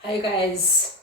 Hi guys.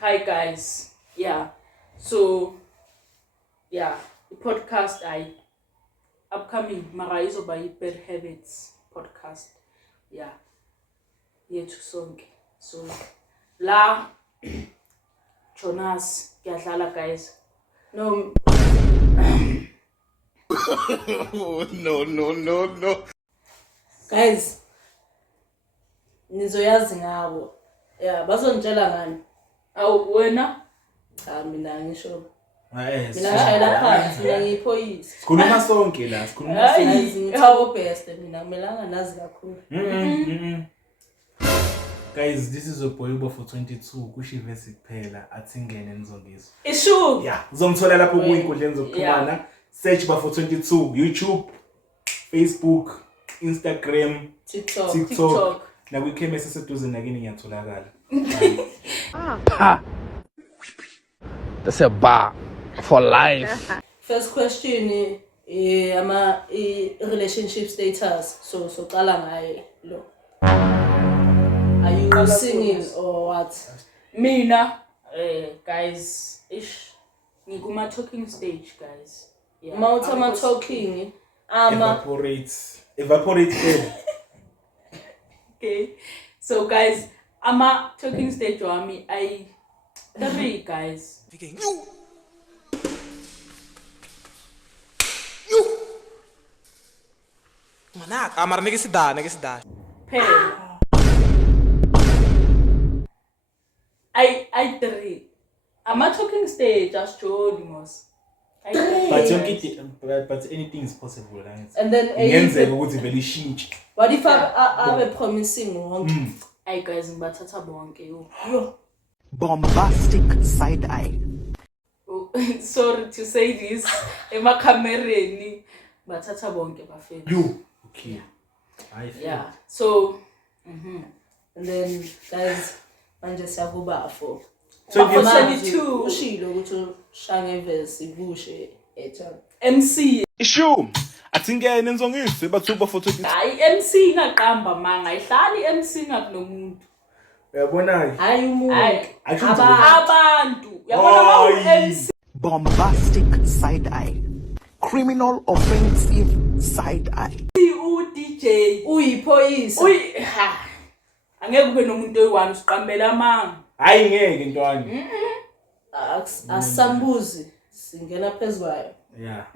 Hi guys. Yeah. So the podcast upcoming mara izoba Bad Habits podcast. Yeah. Yethu sonke. So la Jonas kuyadlala guys. No. No. Guys, nizoyazi ngabo. Yeah, bazongitshela ngani? Awu wena? Cha mina ngisho. Mina ngishayela phansi, mina ngiyiphoyisa. Sikhuluma sonke la, sikhuluma sonke. Hawu best mina kumelanga nazi kakhulu. Guys, this is a boy for 22 kushivesi kuphela athingene nizongizwa. Ishu. Yeah, uzongithola lapho kuyinkundleni zokuxhumana. Search for 22 YouTube, Facebook, Instagram, TikTok. Na kwikhemesi eseduze nakini ngiyatholakala. That's a bar for life. First question ama relationship status. So qala ngaye lo. Are you single or what? Mina guys ngikuma talking stage guys. Yeah. Mawuthama talking Evaporate. Okay. So guys, ama talking stage wami three guys. You. Manak, amar nigga Phela. I three. Ama talking stage as Jody mos. But anything is possible, right? And then ngenzeka ukuthi vele ishintshe. What if I'm promising wonke? Ay guys ngibathatha bonke yo. Bombastic side eye. Oh, sorry to say this. Emakamereni bathatha bonke bafethu. You. Okay. Yeah. So and then guys manje siyakuba for. So for 22 ushilo ukuthi shange verse ivushe etha MC Issue. Athingene nizongizwe bathuba for 22. hayi MC ngaqamba manga ayihlali MC ngakunomuntu. Uyabona ke? Hayi umuntu. Abantu. Yabona MC. Bombastic side eye. Criminal offensive side eye. DJ uyiphoyisa. Angeke kube nomuntu oyi1 usiqambela amanga. Hayi ngeke ntwana. Asambuzi singena phezwayo. Yeah.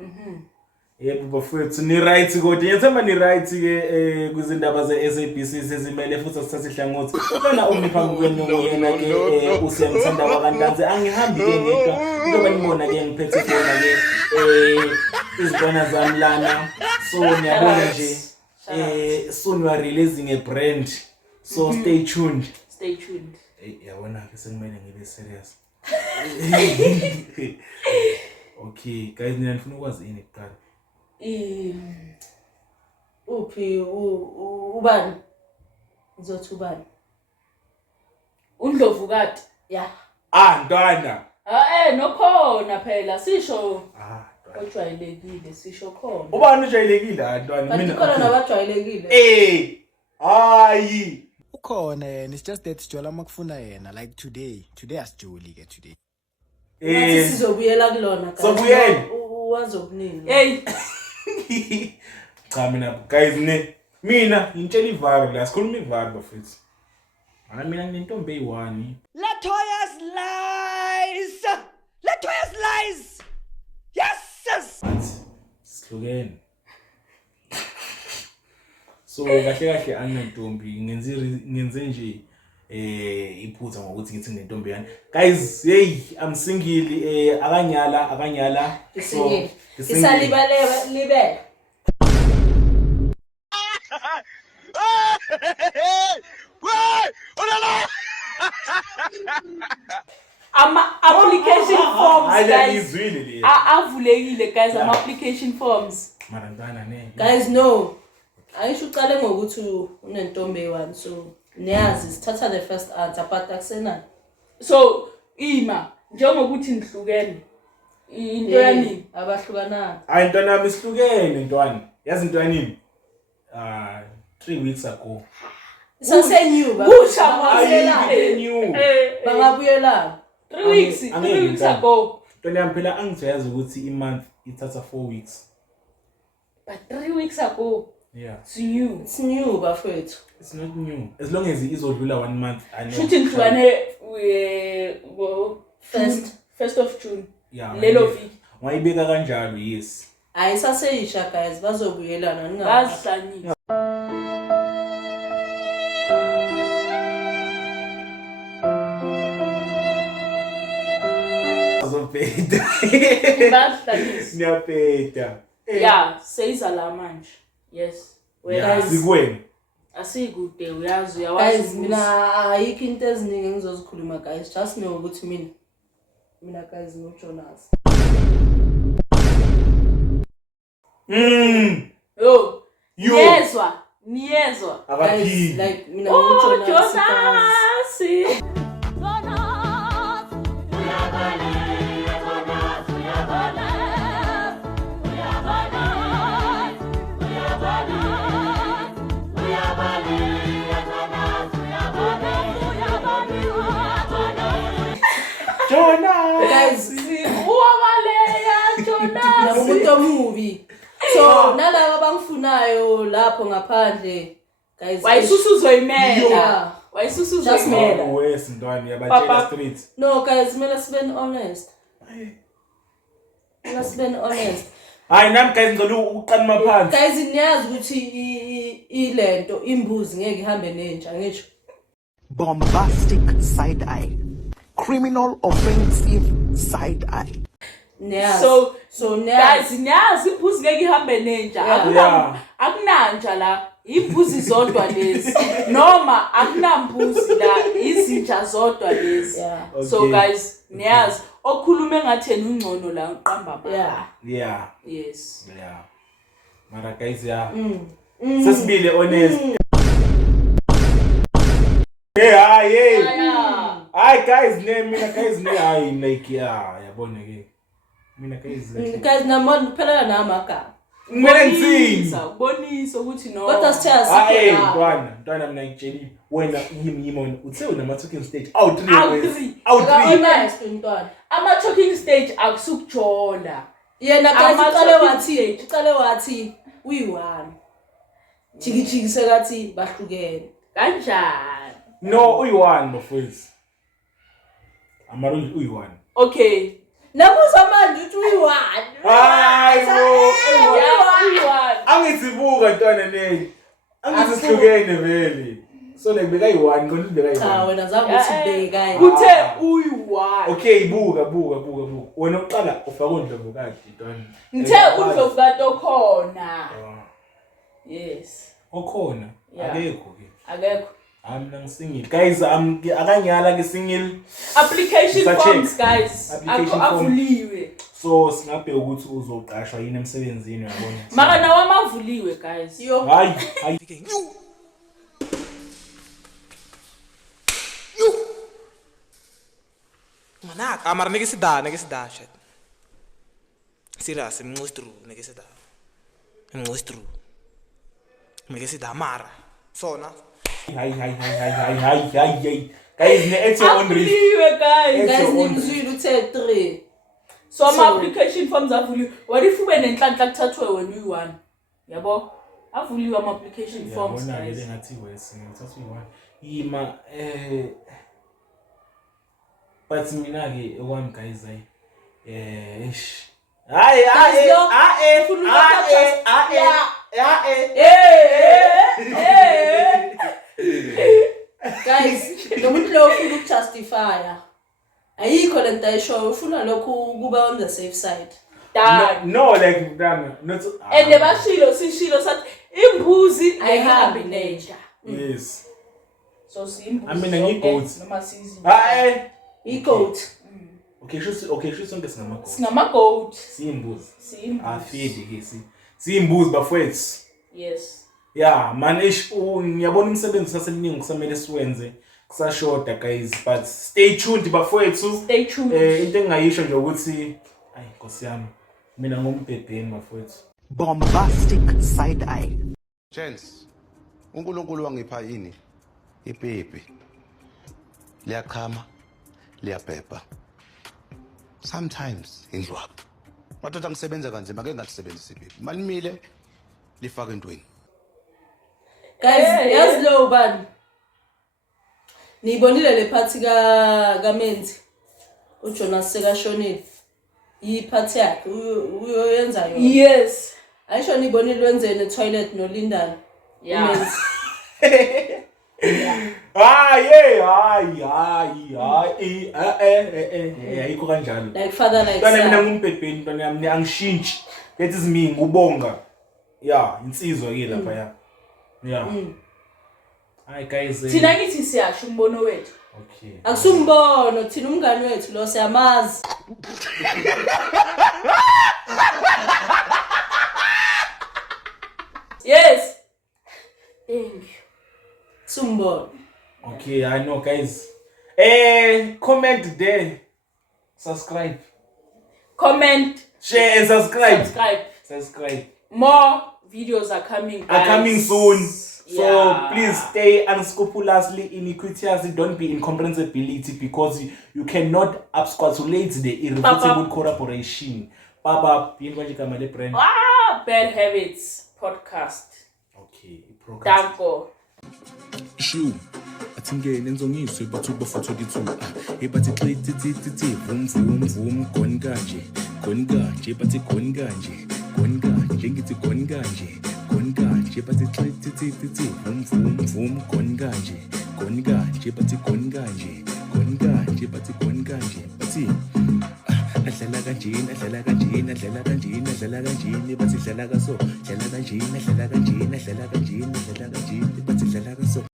Yebo bafethu ni right kodwa ngiyathemba ni right ke kwizindaba ze-SABC sezimele futhi asithathe ihlangothi. Lona umiphambi kwenu yena ke usiyangithanda wakantanzi angihambi ke ngedwa. Ngoba nibona ke ngiphethe khona ke izibona zami lana. So ngiyabona nje soon we are releasing a brand. So stay tuned. Yabona ke sekumele ngibe serious. Okay, guys nina nifuna ukwazi ini kuqala. Uphi ubani? Ngizothi ubani? Undlovu kade. Yeah. Ntwana. Nokhona phela sisho. Ojwayelekile sisho khona. Ubani ujwayelekile ntwana? Mina khona nabajwayelekile. Hayi. Ukhona yena, it's just that sijwala makufuna yena like today asijoli ke today. Ngathi sizobuyela kulona guys. Sobuyela. Wazokuningi. Cha mina guys mina ngitshela ivaro la sikhuluma ivaro bafethu. Mina nginentombi eyi1. Latoya's lies. Yes. Sihlukene. So kahle anentombi ngenze nje iphutha ngokuthi ngithi nginentombi yani. Guys, hey, I'm single akanyala. So isalibale libe. Ama application forms guys. Avulekile guys ama application forms. Marantana ne. Guys no. Ayisho uqale ngokuthi unentombi eyi1 so niyazi sithatha the first answer but akusenani. So ima njengokuthi nihlukene. Into yani abahlukana. Hayi ntwana nami sihlukene ntwana. Yazi ntwanini? 3 weeks ago. Sasenew Ayikho bangabuyelana. new. Bangabuyelana. 3 weeks, 3 weeks ago. Tona yami phela angijazi ukuthi i-month ithatha 4 weeks. But 3 weeks ago, Yeah. it's new. It's new bafethu. It's not new. As long as izodlula 1 month. I know. Shooting hlukane first of June. Yeah. Lelo viki. Wayibeka kanjalo, yes. Hayi saseyisha guys bazobuyelana ningazi. Bazihlanyile. Azopeta. Bazihlanyile. Niyapeta. Yeah, seyiza la manje. Yes. Yeah, Whereas sikweni. asikude uyazi uyawazi. Guys mina ayikho into eziningi engizozikhuluma guys. Just know ukuthi mina guys ngoJonas. Yo. You. Niyezwa. Guys Abaphili. like mina Oh, ngoJonas. Jonas. Jonas. Guys Uwabaleya Jonas. umuntu omubi. So nalabo abangifunayo lapho ngaphandle guys. Wayisusu uzoyimela. Yeah. Wayisusu Just uzoyimela. West ntwana yabatshela Papa. street. No guys, kumele sibe honest. Let's be honest. Hayi nami guys ngicela uqanima phansi. Guys niyazi ukuthi ilento imbuzi ngeke ihambe nentsha ngisho. Bombastic side eye. Criminal offensive side eye. Niyazi. So niyazi. guys, niyazi imbuzi ngeke ihambe nentsha. Yeah. Akunanja la. Imbuzi zodwa lezi. Noma akunambuzi la, izinja zodwa lezi. Yeah. So Okay. guys, niyazi okhuluma engatheni ungcono la uqamba ba. Yeah. Yeah. Yes. Yeah. Mara guys yeah. Sesibile honest. Hey. Yeah. Hi guys, mina guys hayi like yeah, yabona ke. Mina guys like. Guys namon phela namagama. Kumele ngitsini. Bonisa ukuthi no. What does tell us? Hayi ntwana mina ngitsheli wena yimi uthe una talking stage. Out 3. Honest ntwana. Ama talking stage akusukujola. Yena guys Ama-talking uqale wathi uyi1. Jiki sekathi bahlukene. Kanjani? No, uyi1 bafowethu. Amaro uyi1. Okay. Namuza manje uthi uyi1. Hayi bo. Yeah, Angizibuka ntwana leyi. Angizisihlukene vele. So like beka yi1 ngoba beka Cha yi1. wena zabe uthi bheka. Uthe uyi-1. Okay, buka. Wena uqala ufaka uNdlovu kade ntwana. Ngithe uNdlovu kade okhona. Yes. Okhona. Yeah. Akekho ke. Akekho. Mina ngisingile. Guys, akanyala ke singile. Application Sa-check. forms guys. Application form. Avuliwe. So singabheka ukuthi uzoqashwa yini emsebenzini uyabona. Mara nawo amavuliwe guys. Yo. Hayi. Manaka, mara neke se da shit. Serious, mngostru, neke se da. Mngostru. Neke se da mara. Sona. Hayi. Guys, it's your own risk. Avuliwe guys. Guys your own nimzwile uthe 3. So ama-application forms avuliwe. What if ube nenhlanhla kuthathwe wena uyi-1? Yabo? Avuliwe ama-application forms Yabona guys. ke ngathi wesi ngithatha uyi1. Ima but mina ke okwami guys ish. Hayi. Guys, nomuntu lo ufuna ukujustifya. Ayikho lento ayisho, ufuna lokhu kuba on the safe side. No, like done. Not. And bashilo sishilo sathi imbuzi ayihambi nentsha. Yes. So simbuzi. I mean, ngiyi-goat. Noma sizi. I-goat. Okay, sho sonke singama-goat. Singama-goat. Siyimbuzi. Simbuzi. Afidi ke siyimbuzi bafowethu. Yes. Yeah, man ngiyabona umsebenzi sasemningi kusamele siwenze kusashoda guys, but stay tuned bafowethu. Stay tuned. Into engayisho nje ukuthi ayi Nkosi yami mina ngombhebheni bafowethu. Bombastic side eye. Gents, uNkulunkulu wangipha yini? Ipipi. Liyachama, liyabhebha. Sometimes indlwabu. Madoda ngisebenza kanzima ngeke ngalisebenzisa ipipi. Malimile lifaka entweni. Guys, yazi lo bani. Niyibonile le party kaMenzi. uJonas sekashonile. Iphathi yakhe uyoyenza yona. Yes. Ayisho nibonile wenzene e-toilet noLindana. Yeah. uMenzi. ayikho kanjalo. Like father like Mntwana mina son. ngumbhebheni mntwana yami angishintshi. That is me ngubonga. Yeah, insizwa ke lapha ya. Yeah. Hi guys. Thina ngithi siyasho umbono wethu. Okay. Akusumbono thina umngani wethu lo siyamazi. Yes. Thank you. Sumbono. Okay, I know guys. Comment there. Subscribe. Comment, Share and subscribe. subscribe. More videos are coming. Are guys. coming soon. So Yeah. please stay unscrupulously iniquitous. Don't be incomprehensibility because you cannot absquatulate the irrefutable corroboration. Baba, brand. Bad Habits podcast. Okay, program. Danko. Shoo, atingene nizongizwe bathu bafuthu lithu ebathi xithi vum goni kanje bathi goni kanje ngithi goni kanje bathi xithi vum goni kanje bathi goni kanje bathi goni kanje bathi adlala kanjeni bathi dlala kaso bathi dlala kaso